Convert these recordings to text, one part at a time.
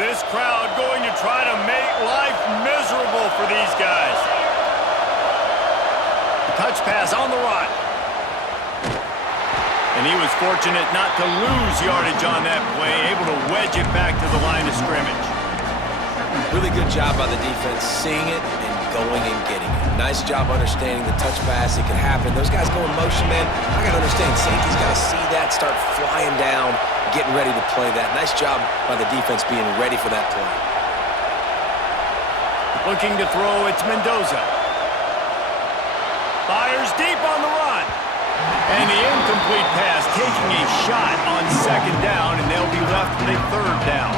This crowd going to try to make life miserable for these guys. Touch pass on the run. And he was fortunate not to lose yardage on that play, able to wedge it back to the line of scrimmage. Really good job by the defense, seeing it and going and getting it. Nice job understanding the touch pass. It can happen. Those guys go in motion, man. I got to understand, safety's got to see that, start flying down, getting ready to play that. Nice job by the defense being ready for that play. Looking to throw, it's Mendoza. Fires deep on the run. And the incomplete pass taking a shot on second down, and they'll be left with a third down.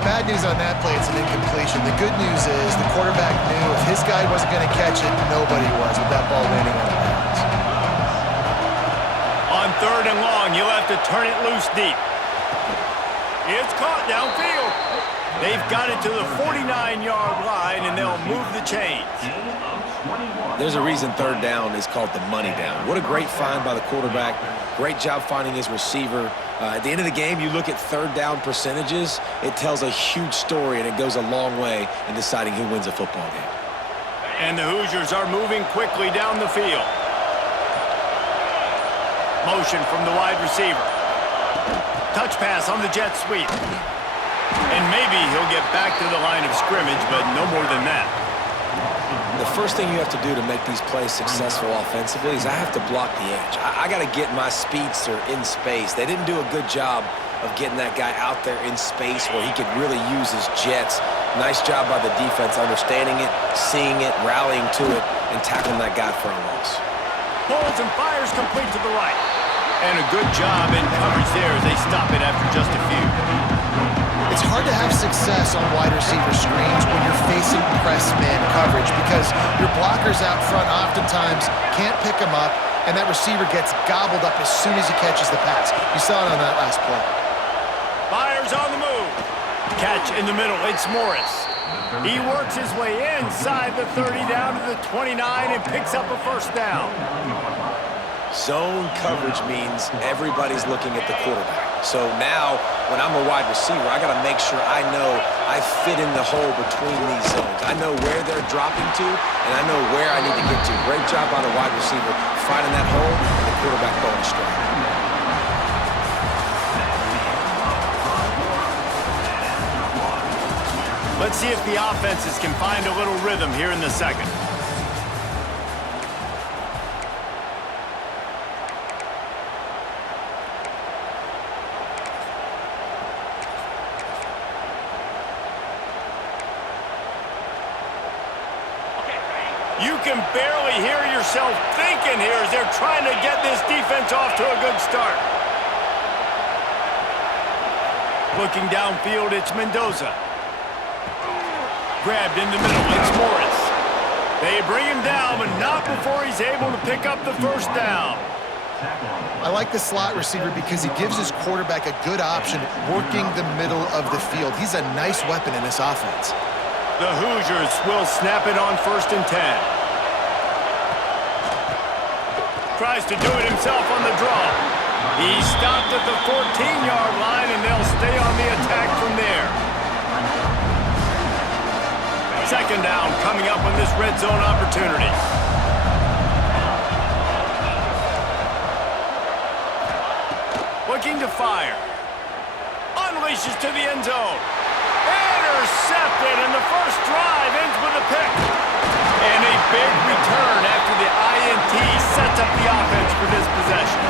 Bad news on that play, it's an incompletion. The good news is the quarterback knew if his guy wasn't going to catch it, nobody was with that ball landing on the bounds. On third and long, you'll have to turn it loose deep. It's caught downfield. They've got it to the 49-yard line, and they'll move the chains. There's a reason third down is called the money down. What a great find by the quarterback. Great job finding his receiver. At the end of the game, you look at third down percentages, it tells a huge story, and it goes a long way in deciding who wins a football game. And the Hoosiers are moving quickly down the field. Motion from the wide receiver. Touch pass on the jet sweep. And maybe he'll get back to the line of scrimmage, but no more than that. The first thing you have to do to make these plays successful offensively is I have to block the edge. I got to get my speedster in space. They didn't do a good job of getting that guy out there in space where he could really use his jets. Nice job by the defense understanding it, seeing it, rallying to it, and tackling that guy for a loss. Pulls and fires complete to the right. And a good job in coverage there as they stop it after just a few. It's hard to have success on wide receiver screens when you're facing press man coverage because your blockers out front oftentimes can't pick him up, and that receiver gets gobbled up as soon as he catches the pass. You saw it on that last play. Fires on the move. Catch in the middle. It's Morris. He works his way inside the 30 down to the 29 and picks up a first down. Zone coverage means everybody's looking at the quarterback. So now, when I'm a wide receiver, I got to make sure I know I fit in the hole between these zones. I know where they're dropping to, and I know where I need to get to. Great job by the wide receiver finding that hole and the quarterback going straight. Let's see if the offenses can find a little rhythm here in the second. You can barely hear yourself thinking here as they're trying to get this defense off to a good start. Looking downfield, it's Mendoza. Grabbed in the middle, it's Morris. They bring him down, but not before he's able to pick up the first down. I like the slot receiver because he gives his quarterback a good option working the middle of the field. He's a nice weapon in this offense. The Hoosiers will snap it on 1st and 10. Tries to do it himself on the draw. He stopped at the 14-yard line, and they'll stay on the attack from there. Second down coming up on this red zone opportunity. Looking to fire. Unleashes to the end zone. Intercepted, and the first drive ends with a pick. And a big return after the INT sets up the offense for this possession.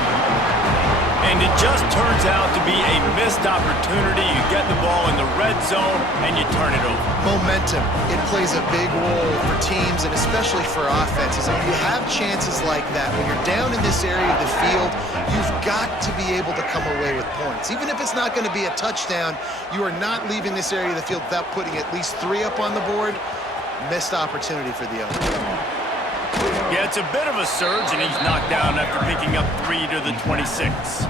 And it just turns out to be a missed opportunity. You get the ball in the red zone, and you turn it over. Momentum. It plays a big role for teams and especially for offenses. And when you have chances like that, when you're down in this area of the field, you've got to be able to come away with points. Even if it's not going to be a touchdown, you are not leaving this area of the field without putting at least 3 up on the board. Missed opportunity for the other. Yeah, it's a bit of a surge, and he's knocked down after picking up 3 to the 26.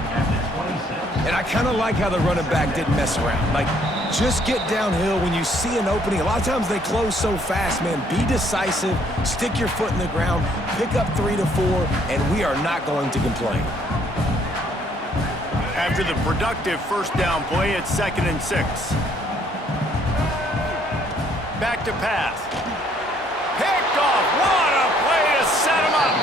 And I kind of like how the running back didn't mess around. Like, just get downhill when you see an opening. A lot of times they close so fast, man. Be decisive, stick your foot in the ground, pick up 3 to 4, and we are not going to complain. After the productive first down play, it's 2nd and 6. back to pass. Picked off. What a play to set him up.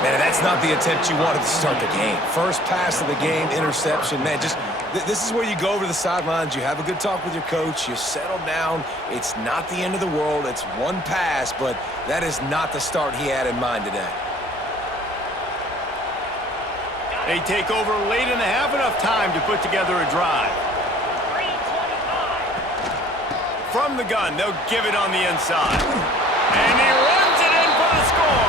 Man, that's not the attempt you wanted to start the game. First pass of the game, interception. Man, this is where you go over to the sidelines. You have a good talk with your coach. You settle down. It's not the end of the world. It's one pass, but that is not the start he had in mind today. They take over late in the half, enough time to put together a drive. From the gun, they'll give it on the inside. And he runs it in for the score.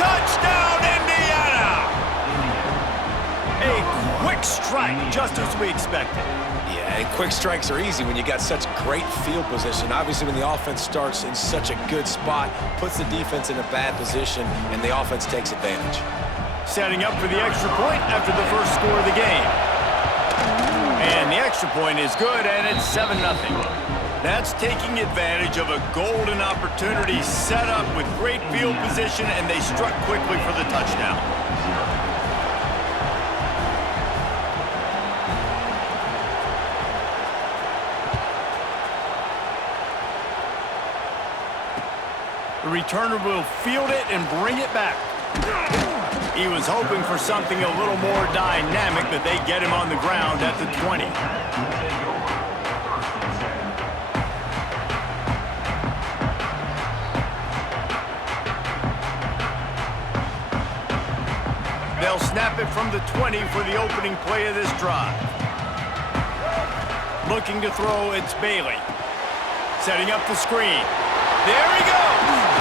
Touchdown, Indiana! A quick strike, just as we expected. Yeah, and quick strikes are easy when you got such great field position. Obviously, when the offense starts in such a good spot, puts the defense in a bad position, and the offense takes advantage. Setting up for the extra point after the first score of the game. And the extra point is good, and it's 7-0. That's taking advantage of a golden opportunity set up with great field position, and they struck quickly for the touchdown. The returner will field it and bring it back. He was hoping for something a little more dynamic, but they get him on the ground at the 20. They'll snap it from the 20 for the opening play of this drive. Looking to throw, it's Bailey. Setting up the screen. There he goes!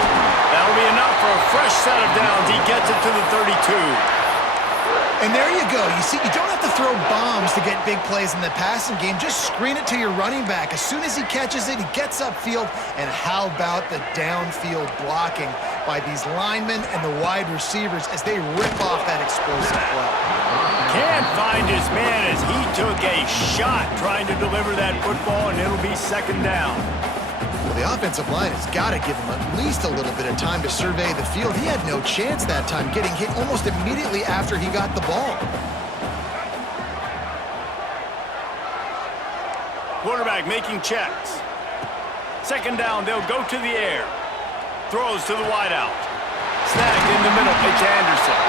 That'll be enough for a fresh set of downs. He gets it to the 32. And there you go. You see, you don't have to throw bombs to get big plays in the passing game. Just screen it to your running back. As soon as he catches it, he gets upfield. And how about the downfield blocking by these linemen and the wide receivers as they rip off that explosive play. Can't find his man as he took a shot trying to deliver that football, and it'll be second down. Well, the offensive line has got to give him at least a little bit of time to survey the field. He had no chance that time, getting hit almost immediately after he got the ball. Quarterback making checks. Second down, they'll go to the air. Throws to the wideout. Snagged in the middle, it's Anderson.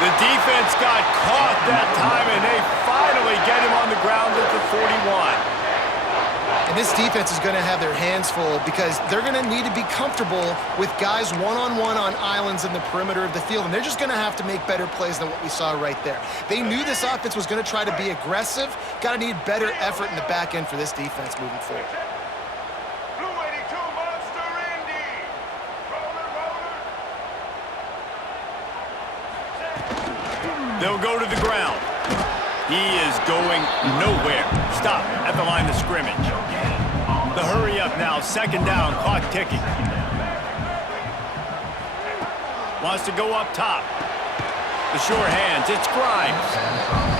The defense got caught that time, and they finally get him on the ground at the 41. And this defense is going to have their hands full because they're going to need to be comfortable with guys one-on-one on islands in the perimeter of the field, and they're just going to have to make better plays than what we saw right there. They knew this offense was going to try to be aggressive. Got to need better effort in the back end for this defense moving forward. They'll go to the ground. He is going nowhere. Stop at the line of scrimmage. The hurry up now, second down, clock ticking. Wants to go up top. The sure hands, it's Grimes.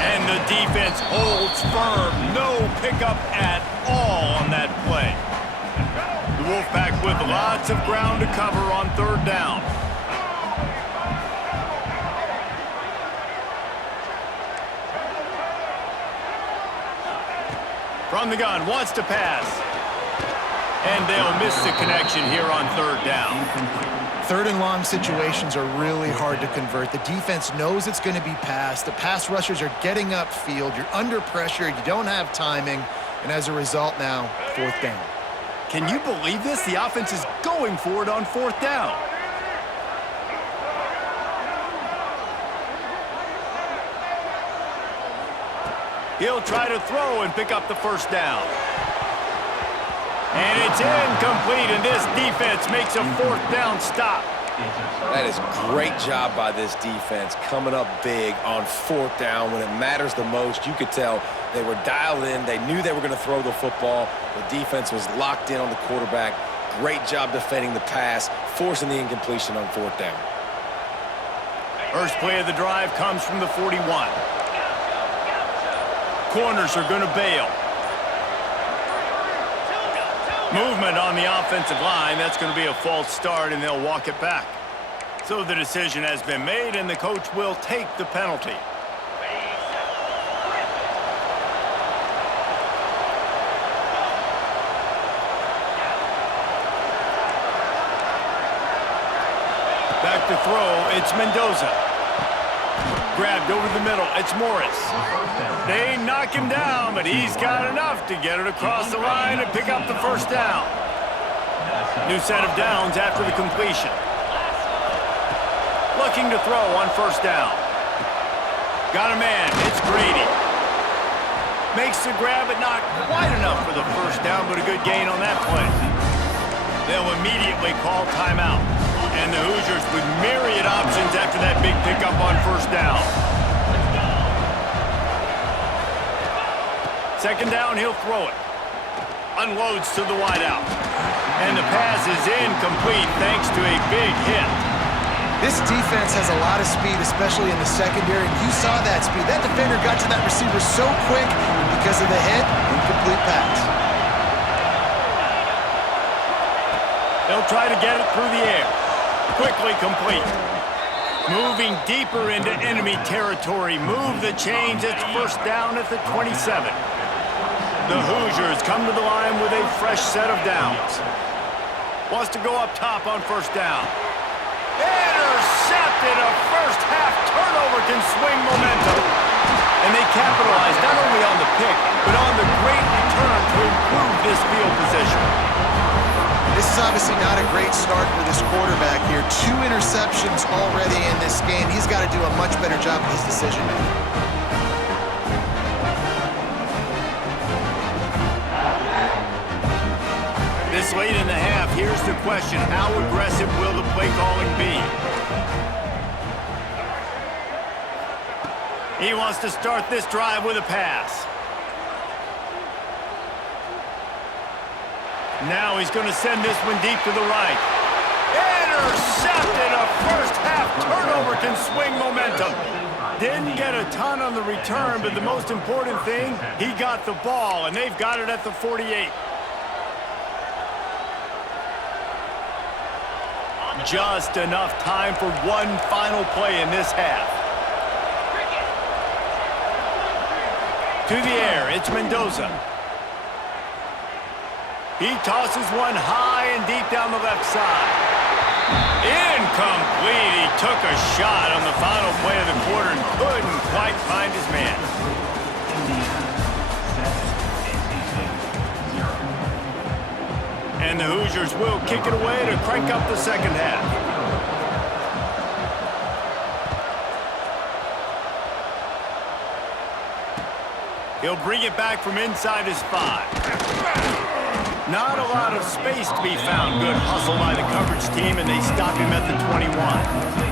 And the defense holds firm. No pickup at all on that play. The Wolfpack with lots of ground to cover on third down. From the gun, wants to pass. And they'll miss the connection here on third down. Third and long situations are really hard to convert. The defense knows it's going to be passed. The pass rushers are getting upfield. You're under pressure. You don't have timing. And as a result now, fourth down. Can you believe this? The offense is going for it on fourth down. He'll try to throw and pick up the first down. And it's incomplete, and this defense makes a fourth down stop. That is a great job by this defense, coming up big on fourth down when it matters the most. You could tell they were dialed in. They knew they were going to throw the football. The defense was locked in on the quarterback. Great job defending the pass, forcing the incompletion on fourth down. First play of the drive comes from the 41. Corners are going to bail. Movement on the offensive line. That's going to be a false start, and they'll walk it back. So the decision has been made, and the coach will take the penalty. throw, it's Mendoza. Grabbed over the middle, it's Morris. They knock him down, but he's got enough to get it across the line and pick up the first down. New set of downs after the completion. Looking to throw on first down. Got a man, it's Grady. Makes the grab, but not quite enough for the first down, but a good gain on that play. They'll immediately call timeout. And the Hoosiers with myriad options after that big pickup on first down. Second down, he'll throw it. Unloads to the wideout. And the pass is incomplete thanks to a big hit. This defense has a lot of speed, especially in the secondary. You saw that speed. That defender got to that receiver so quick, and because of the hit, incomplete pass. They'll try to get it through the air. Quickly complete. Moving deeper into enemy territory. Move the chains. It's first down at the 27. The Hoosiers come to the line with a fresh set of downs. Wants to go up top on first down. Intercepted. A first half turnover can swing momentum. And they capitalize not only on the pick, but on the great return to improve this field position. This is obviously not a great start for this quarterback here. 2 interceptions already in this game. He's got to do a much better job of his decision-making. This late in the half, here's the question. How aggressive will the play calling be? He wants to start this drive with a pass. Now he's going to send this one deep to the right. Intercepted. A first half turnover can swing momentum. Didn't get a ton on the return, but the most important thing, he got the ball, and they've got it at the 48. Just enough time for one final play in this half. To the air, it's Mendoza. He tosses one high and deep down the left side. Incomplete. He took a shot on the final play of the quarter and couldn't quite find his man. And the Hoosiers will kick it away to crank up the second half. He'll bring it back from inside his 5. Not a lot of space to be found. Good hustle by the coverage team, and they stop him at the 21.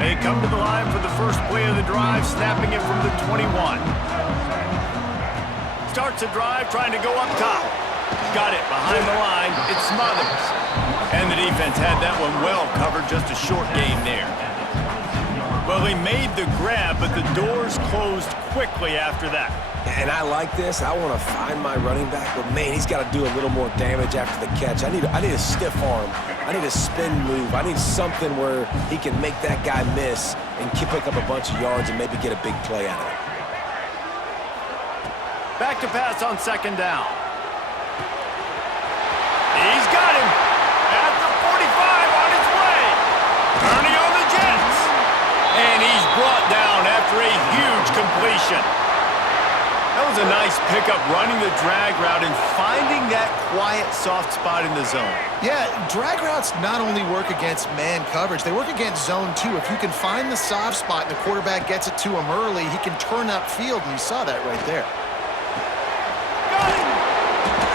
They come to the line for the first play of the drive, snapping it from the 21. Starts a drive trying to go up top. Got it behind the line. It's Smothers. And the defense had that one well covered. Just a short game there. Well, he made the grab, but the doors closed quickly after that. And I like this. I want to find my running back, but man, he's got to do a little more damage after the catch. I need a stiff arm. I need a spin move. I need something where he can make that guy miss and pick up a bunch of yards and maybe get a big play out of it. Back to pass on second down. He's got him at the 45 on his way. Turning on the Jets. And he's brought down after a huge completion. That was a nice pickup, running the drag route and finding that quiet, soft spot in the zone. Yeah, drag routes not only work against man coverage, they work against zone too. If you can find the soft spot and the quarterback gets it to him early, he can turn upfield, and you saw that right there.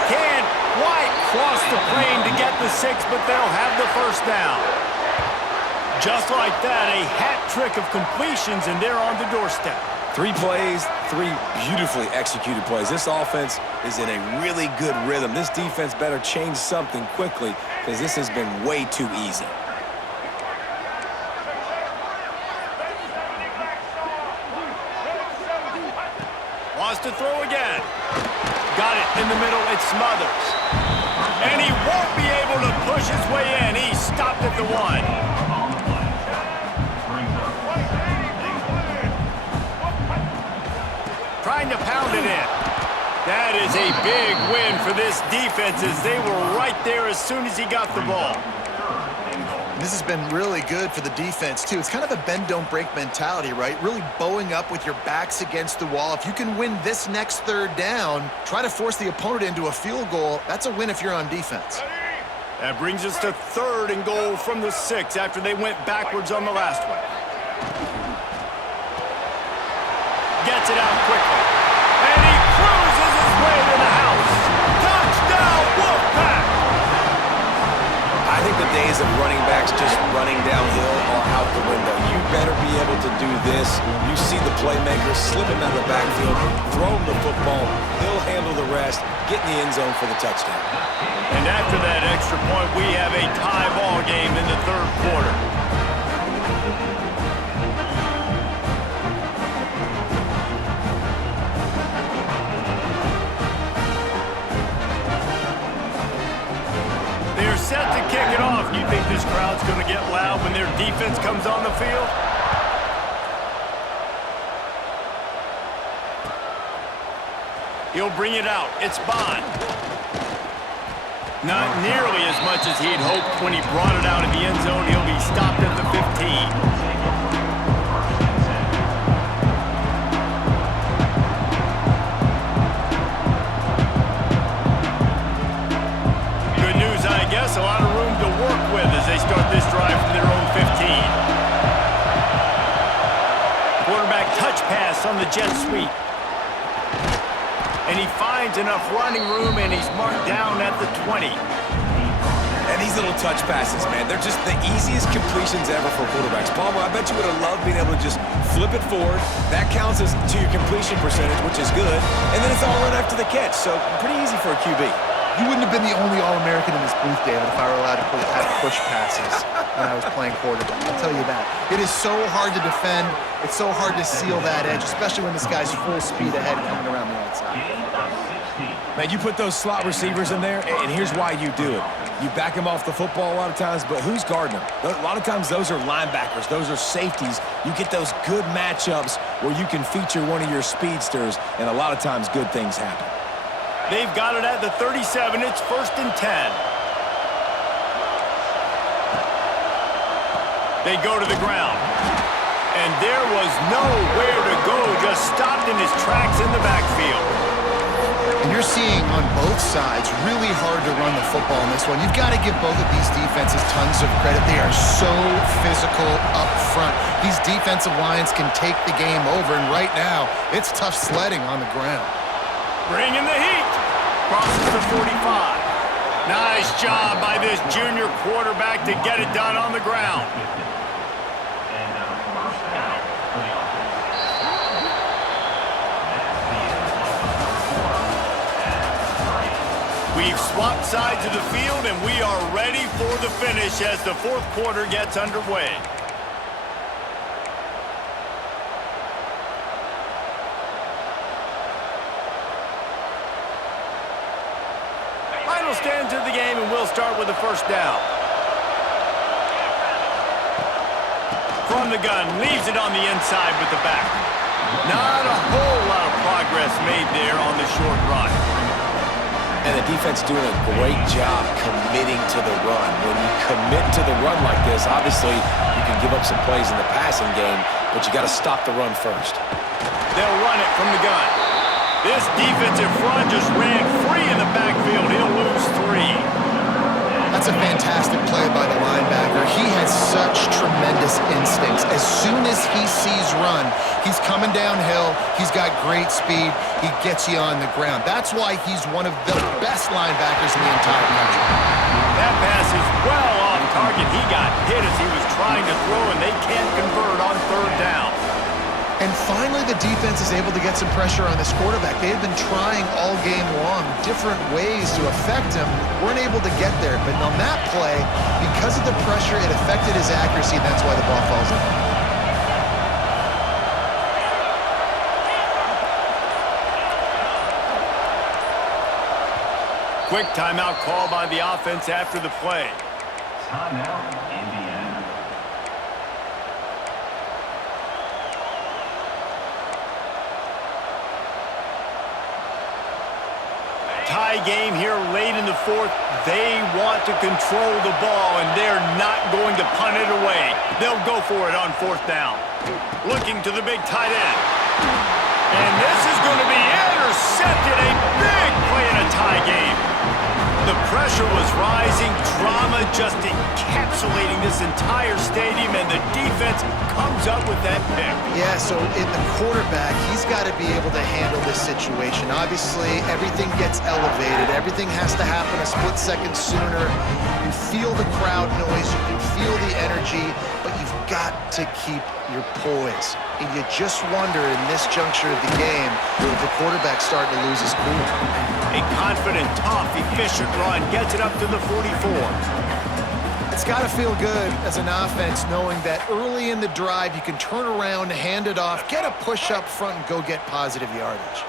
Can't quite cross the plane to get the 6, but they'll have the first down. Just like that, a hat trick of completions, and they're on the doorstep. 3 plays, 3 beautifully executed plays. This offense is in a really good rhythm. This defense better change something quickly because this has been way too easy. Wants to throw again. Got it in the middle. It's Smothers. And he won't be able to push his way in. He's stopped at the 1. trying to pound it in. That is a big win for this defense as they were right there as soon as he got the ball. This has been really good for the defense, too. It's kind of a bend-don't-break mentality, right? Really bowing up with your backs against the wall. If you can win this next third down, try to force the opponent into a field goal, that's a win if you're on defense. That brings us to 3rd and goal from the 6 after they went backwards on the last one. Gets it out quickly. And he cruises his way to the house. Touchdown, Wolfpack! I think the days of running backs just running downhill are out the window. You better be able to do this. You see the playmaker slipping out of the backfield, throw him the football, he'll handle the rest, get in the end zone for the touchdown. And after that extra point, we have a tie ball game in the 3rd quarter. They're set to kick it off. You think this crowd's going to get loud when their defense comes on the field? He'll bring it out. It's Bond. Not nearly as much as he'd hoped when he brought it out of the end zone. He'll be stopped at the 15. A lot of room to work with as they start this drive from their own 15. Quarterback touch pass on the jet sweep. And he finds enough running room, and he's marked down at the 20. And these little touch passes, man, they're just the easiest completions ever for quarterbacks. Palmer, I bet you would have loved being able to just flip it forward. That counts as to your completion percentage, which is good. And then it's all run after the catch, so pretty easy for a QB. You wouldn't have been the only All-American in this booth, David, if I were allowed to have push passes when I was playing quarterback. I'll tell you that. It is so hard to defend. It's so hard to seal that edge, especially when this guy's full speed ahead coming around the outside. Man, you put those slot receivers in there, and here's why you do it. You back them off the football a lot of times, but who's guarding them? A lot of times those are linebackers. Those are safeties. You get those good matchups where you can feature one of your speedsters, and a lot of times good things happen. They've got it at the 37. It's 1st and 10. They go to the ground. And there was nowhere to go, just stopped in his tracks in the backfield. And you're seeing on both sides really hard to run the football in this one. You've got to give both of these defenses tons of credit. They are so physical up front. These defensive lines can take the game over, and right now, it's tough sledding on the ground. Bringing the heat. Crosses the 45. Nice job by this junior quarterback to get it done on the ground. We've swapped sides of the field, and we are ready for the finish as the 4th quarter gets underway. Final stands of the game, and we'll start with the 1st down. From the gun, leaves it on the inside with the back. Not a whole lot of progress made there on the short run. And the defense doing a great job committing to the run. When you commit to the run like this, obviously you can give up some plays in the passing game, but you got to stop the run first. They'll run it from the gun. This defensive front just ran free in the backfield. He'll lose 3. That's a fantastic play by the linebacker. He has such tremendous instincts. As soon as he sees run, he's coming downhill. He's got great speed. He gets you on the ground. That's why he's one of the best linebackers in the entire country. That pass is well off target. He got hit as he was trying to throw, and they can't convert on 3rd down. And finally, the defense is able to get some pressure on this quarterback. They've been trying all game long different ways to affect him. Weren't able to get there. But on that play, because of the pressure, it affected his accuracy, and that's why the ball falls in. Quick timeout call by the offense after the play. Timeout, Indiana. Tie game here late in the fourth. They want to control the ball, and they're not going to punt it away. They'll go for it on fourth down. Looking to the big tight end. And this is going to be intercepted. A big play in a tie game. The pressure was rising, drama just encapsulating this entire stadium, and the defense comes up with that pick. Yeah, so in the quarterback, he's got to be able to handle this situation. Obviously, everything gets elevated. Everything has to happen a split second sooner. You feel the crowd noise. You can feel the energy, but you've got to keep your poise. And you just wonder in this juncture of the game if the quarterback's starting to lose his cool. A confident, tough, efficient run gets it up to the 44. It's got to feel good as an offense knowing that early in the drive you can turn around, hand it off, get a push up front, and go get positive yardage.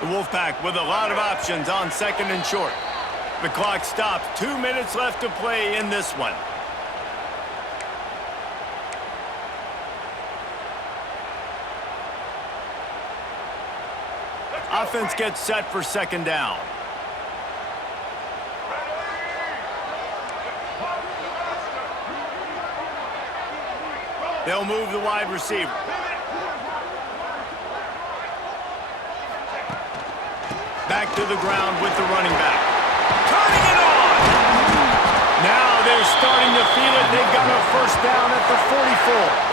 The Wolfpack with a lot of options on second and short. The clock stops. 2 minutes left to play in this one. Offense gets set for second down. They'll move the wide receiver. Back to the ground with the running back. Turning it on! Now they're starting to feel it. They've got a first down at the 44.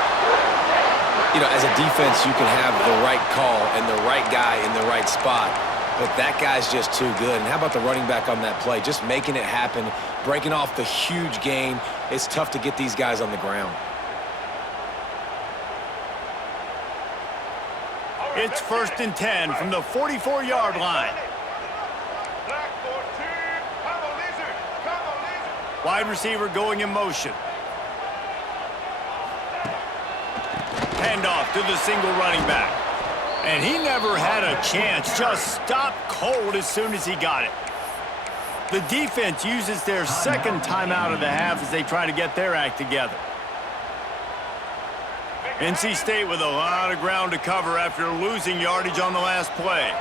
You know, as a defense, you can have the right call and the right guy in the right spot, but that guy's just too good. And how about the running back on that play? Just making it happen, breaking off the huge gain. It's tough to get these guys on the ground. It's 1st and 10 from the 44-yard line. Wide receiver going in motion. Handoff to the single running back. And he never had a chance. Just stopped cold as soon as he got it. The defense uses their second timeout of the half as they try to get their act together. NC State with a lot of ground to cover after losing yardage on the last play.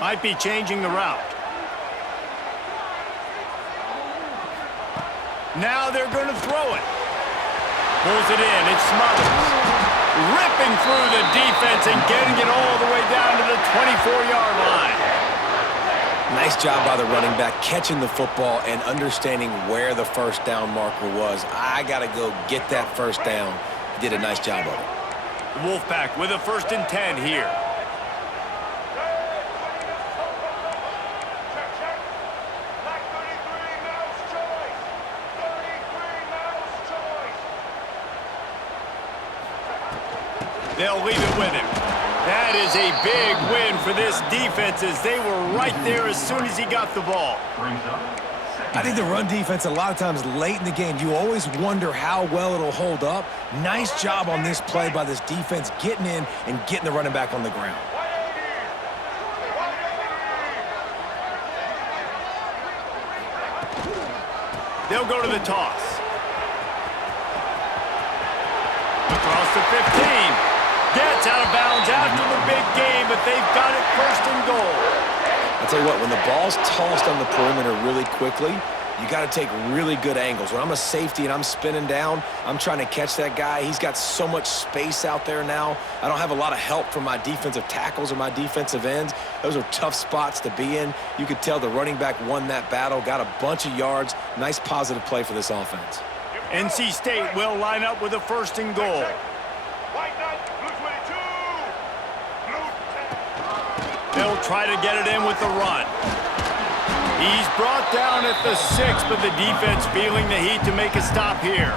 Might be changing the route. Now they're going to throw it. Pulls it in. It's Smothers. Ripping through the defense and getting it all the way down to the 24-yard line. Nice job by the running back catching the football and understanding where the first down marker was. I got to go get that first down. He did a nice job of it. The Wolfpack with a 1st and 10 here. They'll leave it with him. That is a big win for this defense as they were right there as soon as he got the ball. I think the run defense a lot of times late in the game, you always wonder how well it'll hold up. Nice job on this play by this defense getting in and getting the running back on the ground. They'll go to the toss. Across the 15. Gets out of bounds after the big game, but they've got it 1st and goal. I'll tell you what, when the ball's tossed on the perimeter really quickly, you got to take really good angles. When I'm a safety and I'm spinning down, I'm trying to catch that guy. He's got so much space out there now. I don't have a lot of help from my defensive tackles or my defensive ends. Those are tough spots to be in. You could tell the running back won that battle, got a bunch of yards. Nice positive play for this offense. NC State will line up with a 1st and goal. They'll try to get it in with the run. He's brought down at the 6, but the defense feeling the heat to make a stop here.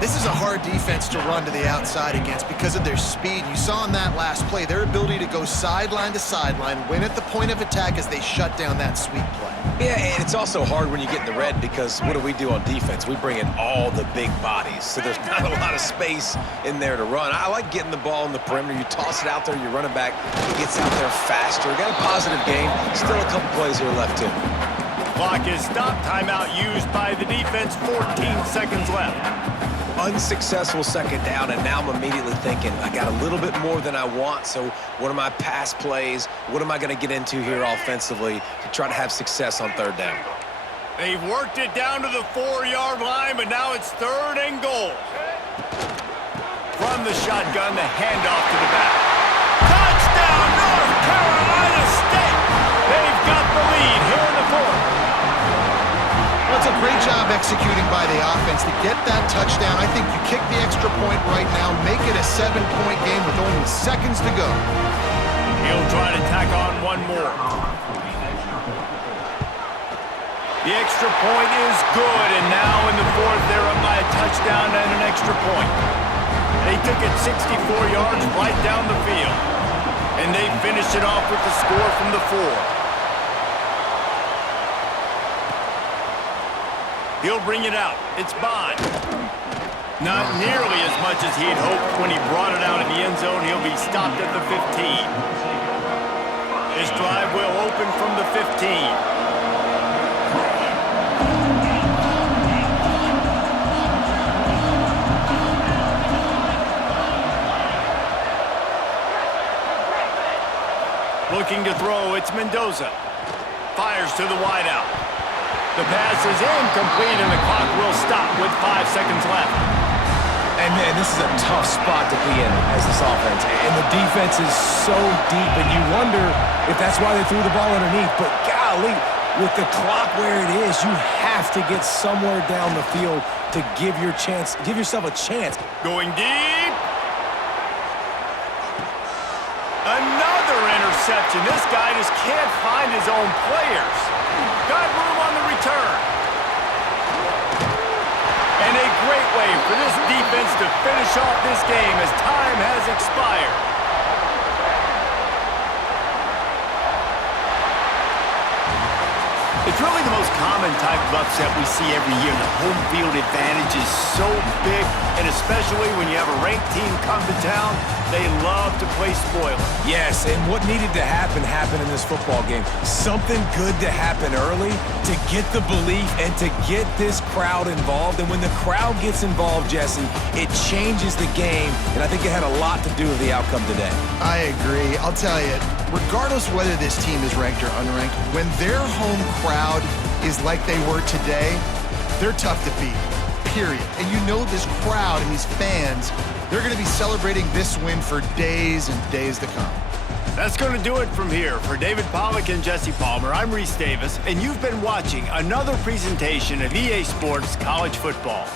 This is a hard defense to run to the outside against because of their speed. You saw in that last play their ability to go sideline to sideline, win at the point of attack as they shut down that sweep play. Yeah, and it's also hard when you get in the red because what do we do on defense? We bring in all the big bodies, so there's not a lot of space in there to run. I like getting the ball in the perimeter. You toss it out there, you run it back, he gets out there faster. Got a positive game. Still a couple plays here left, too. Clock is stopped. Timeout used by the defense. 14 seconds left. unsuccessful second down, and now I'm immediately thinking, I got a little bit more than I want, so what are my pass plays? What am I going to get into here offensively to try to have success on third down? They've worked it down to the 4-yard line, but now it's 3rd and goal. From the shotgun, the handoff to the back. Touchdown, North Carolina State! They've got the lead here in the 4th. Well, it's a great job executing by the offense to get that touchdown. I think you kick the extra point right now, make it a 7-point game with only seconds to go. He'll try to tack on one more. The extra point is good, and now in the 4th, they're up by a touchdown and an extra point. They took it 64 yards right down the field, and they finished it off with the score from the 4. He'll bring it out. It's Bond. Not nearly as much as he had hoped when he brought it out in the end zone. He'll be stopped at the 15. This drive will open from the 15. Looking to throw, it's Mendoza. Fires to the wideout. The pass is incomplete, and the clock will stop with 5 seconds left. And man, this is a tough spot to be in as this offense. And the defense is so deep, and you wonder if that's why they threw the ball underneath. But golly, with the clock where it is, you have to get somewhere down the field to give yourself a chance. Going deep. Another interception. This guy just can't find his own players. Got room on the return. And a great way for this defense to finish off this game as time has expired. It's really the most common type of upset we see every year. The home field advantage is so big, and especially when you have a ranked team come to town, they love to play spoiler. Yes, and what needed to happen happened in this football game. Something good to happen early to get the belief and to get this crowd involved. And when the crowd gets involved, Jesse, it changes the game, and I think it had a lot to do with the outcome today. I agree. I'll tell you, regardless whether this team is ranked or unranked, when their home crowd is like they were today, they're tough to beat, period. And you know this crowd and these fans, they're going to be celebrating this win for days and days to come. That's going to do it from here. For David Pollack and Jesse Palmer, I'm Reese Davis, and you've been watching another presentation of EA Sports College Football.